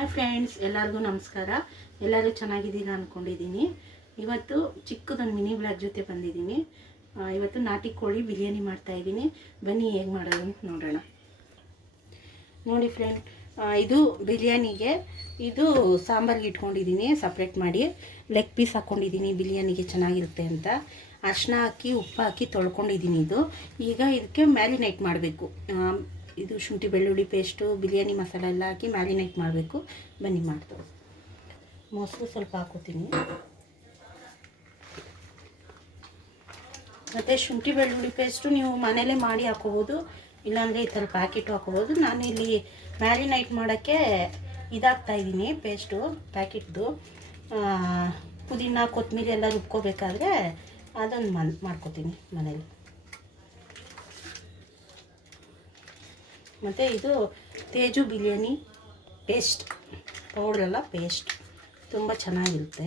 Hi friends, ಎಲ್ಲರಿಗೂ ನಮಸ್ಕಾರ. ಎಲ್ಲರೂ ಚೆನ್ನಾಗಿದ್ದೀರಾ ಅಂದ್ಕೊಂಡಿದ್ದೀನಿ. ಇವತ್ತು ಚಿಕ್ಕದೊಂದು ಮಿನಿ ಬ್ಲಾಗ್ ಜೊತೆ ಬಂದಿದ್ದೀನಿ. ಇವತ್ತು ನಾಟಿ ಕೋಳಿ ಬಿರಿಯಾನಿ ಮಾಡ್ತಾಯಿದ್ದೀನಿ. ಬನ್ನಿ ಹೇಗೆ ಮಾಡೋದು ಅಂತ ನೋಡೋಣ. ನೋಡಿ ಫ್ರೆಂಡ್, ಇದು ಬಿರಿಯಾನಿಗೆ, ಇದು ಸಾಂಬಾರಿಗೆ ಇಟ್ಕೊಂಡಿದ್ದೀನಿ ಸಪ್ರೇಟ್ ಮಾಡಿ. ಲೆಗ್ ಪೀಸ್ ಹಾಕ್ಕೊಂಡಿದ್ದೀನಿ, ಬಿರಿಯಾನಿಗೆ ಚೆನ್ನಾಗಿರುತ್ತೆ ಅಂತ. ಅರಿಶಿನ ಹಾಕಿ ಉಪ್ಪು ಹಾಕಿ ತೊಳ್ಕೊಂಡಿದ್ದೀನಿ. ಈಗ ಇದಕ್ಕೆ ಮ್ಯಾರಿನೇಟ್ ಮಾಡಬೇಕು. ಇದು ಶುಂಠಿ ಬೆಳ್ಳುಳ್ಳಿ ಪೇಸ್ಟು, ಬಿರಿಯಾನಿ ಮಸಾಲ ಎಲ್ಲ ಹಾಕಿ ಮ್ಯಾರಿನೇಟ್ ಮಾಡಬೇಕು. ಬನ್ನಿ ಮಾಡ್ತೇವೆ. ಮೊಸರು ಸ್ವಲ್ಪ ಹಾಕೋತೀನಿ, ಮತ್ತು ಶುಂಠಿ ಬೆಳ್ಳುಳ್ಳಿ ಪೇಸ್ಟು ನೀವು ಮನೇಲೇ ಮಾಡಿ ಹಾಕೋಬೋದು, ಇಲ್ಲಾಂದರೆ ಈ ಥರ ಪ್ಯಾಕೆಟು ಹಾಕೋಬೋದು. ನಾನಿಲ್ಲಿ ಮ್ಯಾರಿನೇಟ್ ಮಾಡೋಕ್ಕೆ ಇದಾಗ್ತಾಯಿದ್ದೀನಿ ಪೇಸ್ಟು ಪ್ಯಾಕೆಟ್ದು. ಪುದೀನ ಕೊತ್ತಂಬರಿ ಎಲ್ಲ ರುಬ್ಕೋಬೇಕಾದ್ರೆ ಅದೊಂದು ಮಾಡ್ಕೋತೀನಿ ಮನೇಲಿ. ಮತ್ತು ಇದು ತೇಜು ಬಿರಿಯಾನಿ ಪೇಸ್ಟ್ ಪೌಡ್ರೆಲ್ಲ ಪೇಸ್ಟ್ ತುಂಬ ಚೆನ್ನಾಗಿರುತ್ತೆ.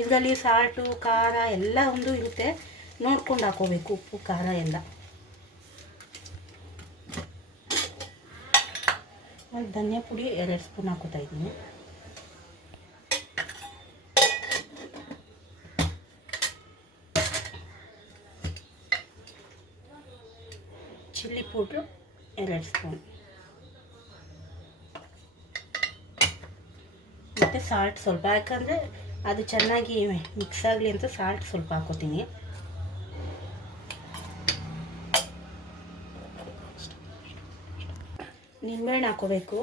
ಇದರಲ್ಲಿ ಸಾಲ್ಟು ಖಾರ ಎಲ್ಲ ಒಂದು ಇರುತ್ತೆ, ನೋಡ್ಕೊಂಡು ಹಾಕೋಬೇಕು, ಉಪ್ಪು ಖಾರ ಎಲ್ಲ. ಧನಿಯಾ ಪುಡಿ 2 ಸ್ಪೂನ್ ಹಾಕೋತಾ ಇದ್ದೀನಿ. ಚಿಲ್ಲಿ ಪೌಡ್ರು 2 ಸ್ಪೂನ್, ಮತ್ತು ಸಾಲ್ಟ್ ಸ್ವಲ್ಪ, ಯಾಕಂದರೆ ಅದು ಚೆನ್ನಾಗಿ ಮಿಕ್ಸ್ ಆಗಲಿ ಅಂತ ಸಾಲ್ಟ್ ಸ್ವಲ್ಪ ಹಾಕೋತೀನಿ. ನಿಂಬೆಹಣ್ಣು ಹಾಕೋಬೇಕು.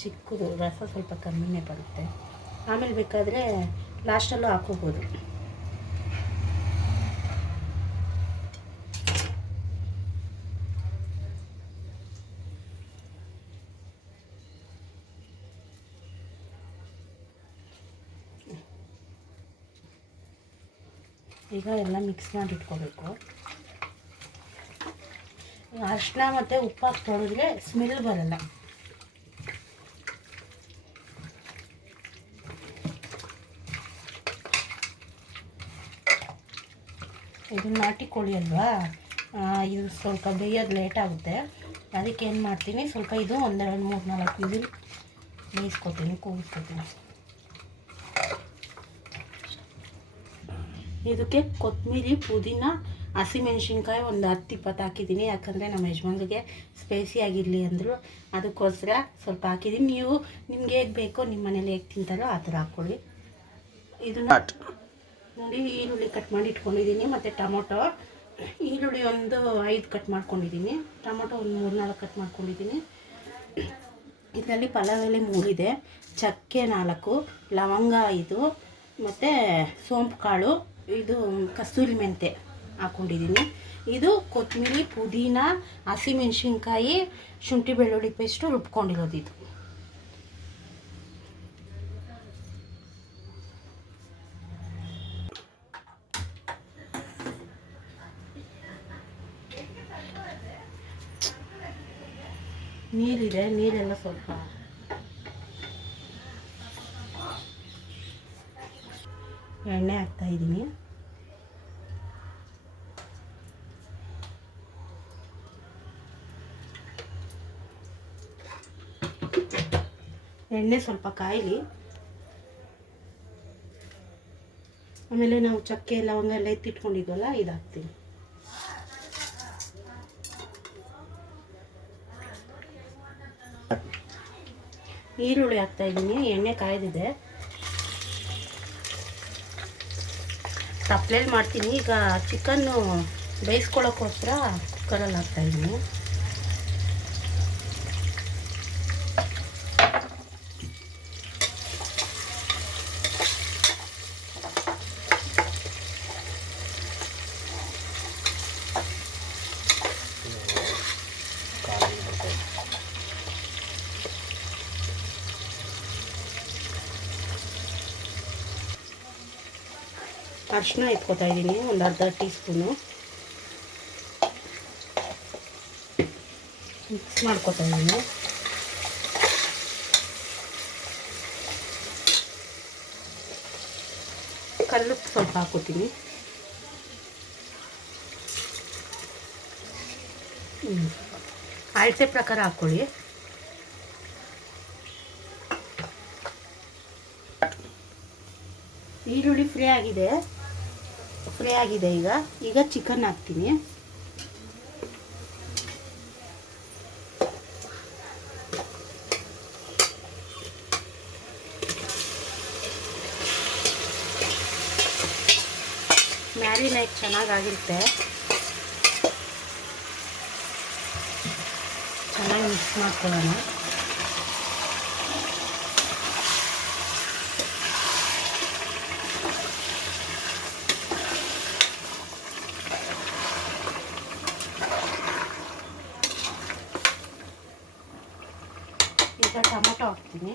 ಚಿಕ್ಕದು ರಸ ಸ್ವಲ್ಪ ಕಮ್ಮಿನೇ ಬರುತ್ತೆ, ಆಮೇಲೆ ಬೇಕಾದರೆ ಲಾಸ್ಟಲ್ಲೂ ಹಾಕೋಬೋದು. ಈಗ ಎಲ್ಲ ಮಿಕ್ಸ್ ಮಾಡಿ ಇಟ್ಕೋಬೇಕು. ಅರಿಶಿನ ಮತ್ತು ಉಪ್ಪು ಹಾಕಿ ತೊಳೆದ್ರೆ ಸ್ಮೆಲ್ ಬರಲ್ಲ. ಇದು ನಾಟಿ ಕೋಳಿ ಅಲ್ವಾ, ಇದು ಸ್ವಲ್ಪ ಬೇಯೋದು ಲೇಟ್ ಆಗುತ್ತೆ. ಅದಕ್ಕೆ ಏನು ಮಾಡ್ತೀನಿ, ಸ್ವಲ್ಪ ಇದು 1, 2, 3, 4 ವಿಸಿಲ್ ಬೇಯಿಸ್ಕೊತೀನಿ, ಕೂಗಿಸ್ಕೊತೀನಿ. ಇದಕ್ಕೆ ಕೊತ್ತಂಬರಿ, ಪುದೀನ, ಹಸಿಮೆಣ್ಸಿನ್ಕಾಯಿ ಒಂದು 10-20 ಹಾಕಿದ್ದೀನಿ. ಯಾಕಂದರೆ ನಮ್ಮ ಯಜಮಾನ್ರಿಗೆ ಸ್ಪೈಸಿ ಆಗಿರಲಿ ಅಂದರು, ಅದಕ್ಕೋಸ್ಕರ ಸ್ವಲ್ಪ ಹಾಕಿದ್ದೀನಿ. ನೀವು ನಿಮ್ಗೆ ಹೇಗೆ ಬೇಕೋ, ನಿಮ್ಮ ಮನೇಲಿ ಹೇಗೆ ತಿಂತಾರೋ ಆ ಥರ ಹಾಕ್ಕೊಳ್ಳಿ. ಇದನ್ನು ನೋಡಿ, ಈರುಳ್ಳಿ ಕಟ್ ಮಾಡಿ ಇಟ್ಕೊಂಡಿದ್ದೀನಿ, ಮತ್ತು ಟೊಮೊಟೊ. ಈರುಳ್ಳಿ ಒಂದು 5 ಕಟ್ ಮಾಡ್ಕೊಂಡಿದ್ದೀನಿ, ಟೊಮೊಟೊ ಒಂದು 3-4 ಕಟ್ ಮಾಡ್ಕೊಂಡಿದ್ದೀನಿ. ಇದರಲ್ಲಿ ಪಲಾವ್ ಎಲೆ 3 ಇದೆ, ಚಕ್ಕೆ 4, ಲವಂಗ 5, ಮತ್ತು ಸೋಂಪು ಕಾಳು, ಇದು ಕಸ್ತೂರಿ ಮೆಂತೆ ಹಾಕ್ಕೊಂಡಿದ್ದೀನಿ. ಇದು ಕೊತ್ತಂಬರಿ, ಪುದೀನ, ಹಸಿಮೆಣ್ಸಿನ್ಕಾಯಿ, ಶುಂಠಿ ಬೆಳ್ಳುಳ್ಳಿ ಪೇಸ್ಟು ರುಬ್ಕೊಂಡಿರೋದು. ಇದು ನೀರಿದೆ, ನೀರೆಲ್ಲ ಸ್ವಲ್ಪ ಎಣ್ಣೆ ಹಾಕ್ತಾಯಿದ್ದೀನಿ. ಎಣ್ಣೆ ಸ್ವಲ್ಪ ಕಾಯಲಿ, ಆಮೇಲೆ ನಾವು ಚಕ್ಕೆ ಲವಂಗ ಎಲ್ಲ ಎತ್ತಿಟ್ಕೊಂಡಿದ್ವಲ್ಲ, ಇದಾಗ್ತೀನಿ. ಈರುಳ್ಳಿ ಹಾಕ್ತಾಯಿದ್ದೀನಿ, ಎಣ್ಣೆ ಕಾಯ್ದಿದೆ. ತಪ್ಪಲೆಯಲ್ಲಿ ಮಾಡ್ತೀನಿ. ಈಗ ಚಿಕನ್ನು ಬೇಯಿಸ್ಕೊಳ್ಳೋಕ್ಕೋಸ್ಕರ ಕುಕ್ಕರಲ್ಲಿ ಹಾಕ್ತಾಯಿದ್ದೀನಿ. ಅರಿಶಿನ ಎತ್ಕೋತಾ ಇದ್ದೀನಿ, ಒಂದು ಅರ್ಧ ಟೀ ಸ್ಪೂನು. ಮಿಕ್ಸ್ ಮಾಡ್ಕೊತಾ ಇದ್ದೀನಿ. ಕಲ್ಲುಪ್ಪು ಸ್ವಲ್ಪ ಹಾಕೋತೀನಿ. ಅಳತೆ ಪ್ರಕಾರ ಹಾಕ್ಕೊಳ್ಳಿ. ಈರುಳ್ಳಿ ಫ್ರೈ ಆಗಿದೆ ಈಗ ಚಿಕನ್ ಹಾಕ್ತೀನಿ. ಮ್ಯಾರಿನೇಟ್ ಚೆನ್ನಾಗಾಗಿರುತ್ತೆ. ಚೆನ್ನಾಗಿ ಮಿಕ್ಸ್ ಮಾಡ್ಕೊಳ್ಳೋಣ. ಈಗ ಟೊಮೆಟೊ ಹಾಕ್ತೀನಿ.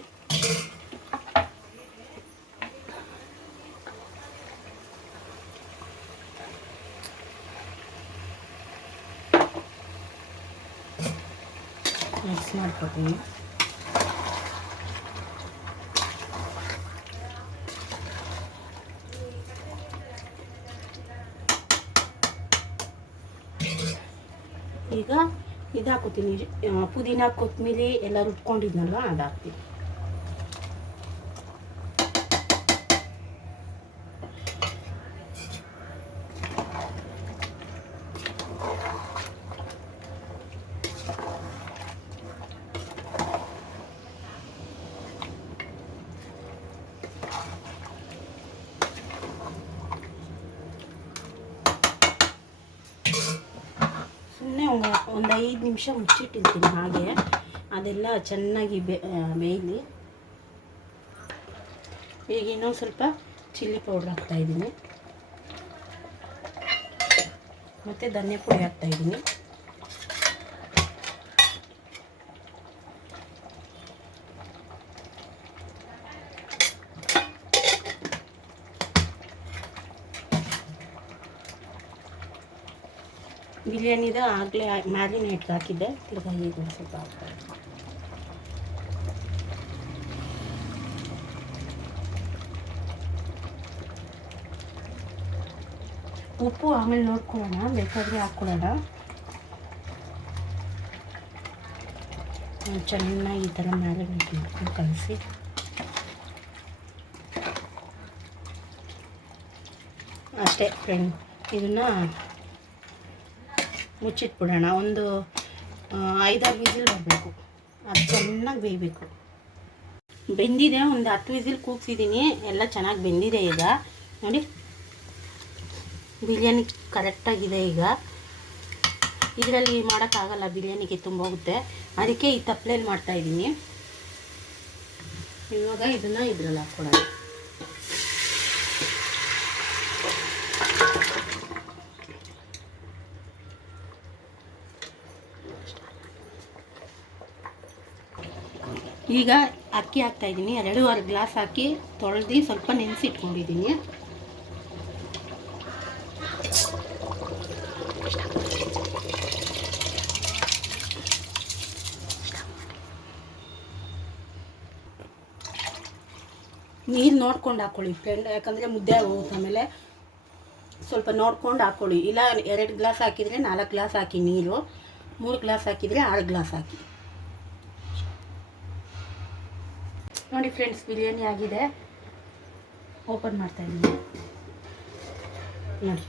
ಮಿಕ್ಸ್ ಮಾಡ್ಕೊತೀನಿ. ಈಗ ಇದು ಹಾಕೋತೀನಿ, ಪುದೀನ ಕೊತ್ತಂಬರಿ ಎಲ್ಲ ರುಬ್ಕೊಂಡಿದ್ನಲ್ವ ಅದು ಹಾಕ್ತೀನಿ. ಸುಮ್ಮನೆ ಒಂದು 5 ನಿಮಿಷ ಮುಚ್ಚಿಟ್ಟಿರ್ತೀನಿ. ಹಾಗೆ ಅದೆಲ್ಲ ಚೆನ್ನಾಗಿ ಬೇಯಲಿ. ಈಗ ಇನ್ನೊಂದು ಸ್ವಲ್ಪ ಚಿಲ್ಲಿ ಪೌಡ್ರ್ ಹಾಕ್ತಾಯಿದ್ದೀನಿ ಮತ್ತು ಧನಿಯಾ ಪುಡಿ ಹಾಕ್ತಾಯಿದ್ದೀನಿ. ಬಿರಿಯಾನಿದ ಆಗಲೇ ಮ್ಯಾರಿನೇಟ್ಗೆ ಹಾಕಿದ್ದೆ. ತಿರ್ಗಾ ಈಗ ಒಂದು ಸ್ವಲ್ಪ ಹಾಕ್ತಾರೆ. ಉಪ್ಪು ಆಮೇಲೆ ನೋಡ್ಕೊಳ್ಳೋಣ, ಬೇಕಾದರೆ ಹಾಕ್ಕೊಳ್ಳೋಣ. ಚೆನ್ನಾಗಿ ಈ ಥರ ಮ್ಯಾರಿನೇಟ್ ಮಾಡ್ಕೊಂಡು ಕಲಸಿ ಅಷ್ಟೇ ಫ್ರೆಂಡ್. ಇದನ್ನು ಮುಚ್ಚಿಟ್ಬಿಡೋಣ. ಒಂದು 5-6 ವಿಸಿಲ್ ಬರಬೇಕು. ಅದು ಚೆನ್ನಾಗಿ ಬೇಯಬೇಕು. ಬೆಂದಿದೆ. ಒಂದು 10 ವಿಸಿಲ್ ಕೂಗ್ಸಿದ್ದೀನಿ. ಎಲ್ಲ ಚೆನ್ನಾಗಿ ಬೆಂದಿದೆ. ಈಗ ನೋಡಿ ಬಿರಿಯಾನಿ ಕರೆಕ್ಟಾಗಿದೆ. ಈಗ ಇದರಲ್ಲಿ ಮಾಡೋಕ್ಕಾಗಲ್ಲ, ಬಿರಿಯಾನಿಗೆ ತುಂಬ ಹೋಗುತ್ತೆ. ಅದಕ್ಕೆ ಈ ತಪ್ಪಲೆಯಲ್ಲಿ ಮಾಡ್ತಾಯಿದ್ದೀನಿ. ಇವಾಗ ಇದನ್ನು ಇದರಲ್ಲಿ ಹಾಕ್ಕೊಳ್ಳೋಣ. ಈಗ ಅಕ್ಕಿ ಹಾಕ್ತಾಯಿದ್ದೀನಿ. 2.5 ಗ್ಲಾಸ್ ಹಾಕಿ ತೊಳೆದು ಸ್ವಲ್ಪ ನೆನೆಸಿಟ್ಕೊಂಡಿದ್ದೀನಿ. ನೀರು ನೋಡ್ಕೊಂಡು ಹಾಕ್ಕೊಳ್ಳಿ ಫ್ರೆಂಡ್, ಯಾಕಂದರೆ ಮುದ್ದೆ ಹೋಗುತ್ತೆ. ಆಮೇಲೆ ಸ್ವಲ್ಪ ನೋಡ್ಕೊಂಡು ಹಾಕ್ಕೊಳ್ಳಿ. ಇಲ್ಲ 2 ಗ್ಲಾಸ್ ಹಾಕಿದರೆ 4 ಗ್ಲಾಸ್ ಹಾಕಿ ನೀರು, 3 ಗ್ಲಾಸ್ ಹಾಕಿದರೆ 6 ಗ್ಲಾಸ್ ಹಾಕಿ. ನೋಡಿ ಫ್ರೆಂಡ್ಸ್, ಬಿರಿಯಾನಿ ಆಗಿದೆ. ಓಪನ್ ಮಾಡ್ತಾಯಿದ್ದೀನಿ ನೋಡಿ.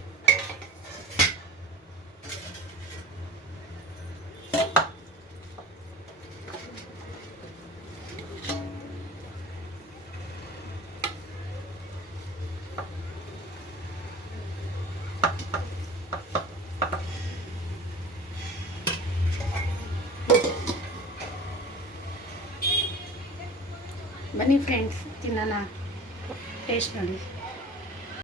ಬನ್ನಿ ಫ್ರೆಂಡ್ಸ್, ತಿನ್ನೋಣ. ಟೇಸ್ಟ್ ನೋಡಿ.